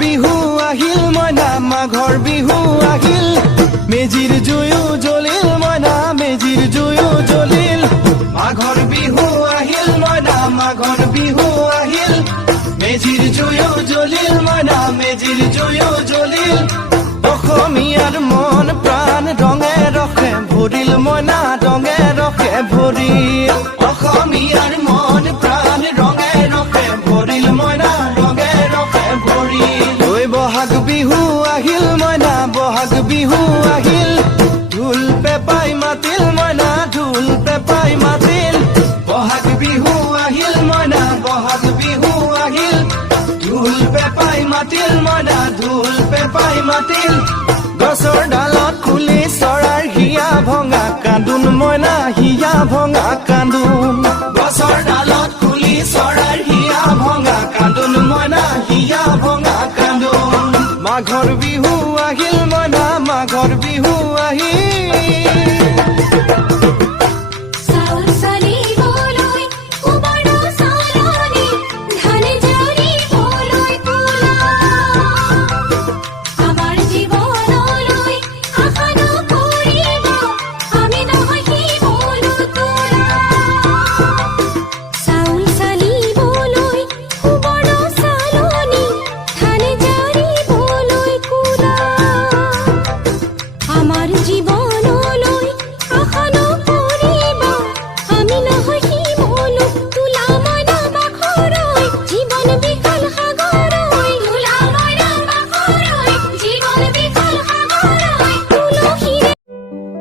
বিহু আহিল মইনা মাঘৰ বিহু আহিল মেজিৰ জুয়ো জ্বলিল মইনা মেজিৰ জুয়ো জ্বলিল মাঘৰ বিহু আহিল মইনা মাঘৰ বিহু আহিল মেজিৰ জুয়ো জ্বলিল মইনা মেজিৰ জুয়ো জ্বলিল অসমীয়াৰ মন প্ৰাণ ৰঙে ৰখে ভৰিল মইনা ৰঙে ৰখে ভৰিল অসমীয়াৰ মন প্ৰাণ ৰঙে ৰখে ভৰিল মইনা ৰঙে ৰখে ভৰিল ঐ বহাগ বিহু আহিল মইনা বহাগ বিহু আহিল ঢোল পেপাই মাতিল মইনা ঢোল পেপাই মাতিল বহাগ বিহু আহিল মইনা বহাগ বিহু আহিল ঢোল পেপাই মাতিল মইনা ঢোল পেপাই মাতিল গছৰ ডালত খুলি চৰাৰ হিয়া ভঙা কান্দোন মইনা হিয়া ভঙা কান্দোন গছৰ ডালত খুলি চৰাৰ হিয়া ভঙা কান্দোন মইনা হিয়া ভঙা কান্দোন মাঘৰ বিহু আহিল মইনা মাঘৰ বিহু আহিল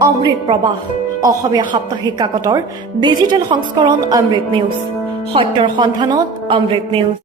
অমৃত প্ৰবাহ অসমীয়া সাপ্তাহিক কাকতৰ ডিজিটেল সংস্কৰণ অমৃত নিউজ সত্যৰ সন্ধানত অমৃত নিউজ।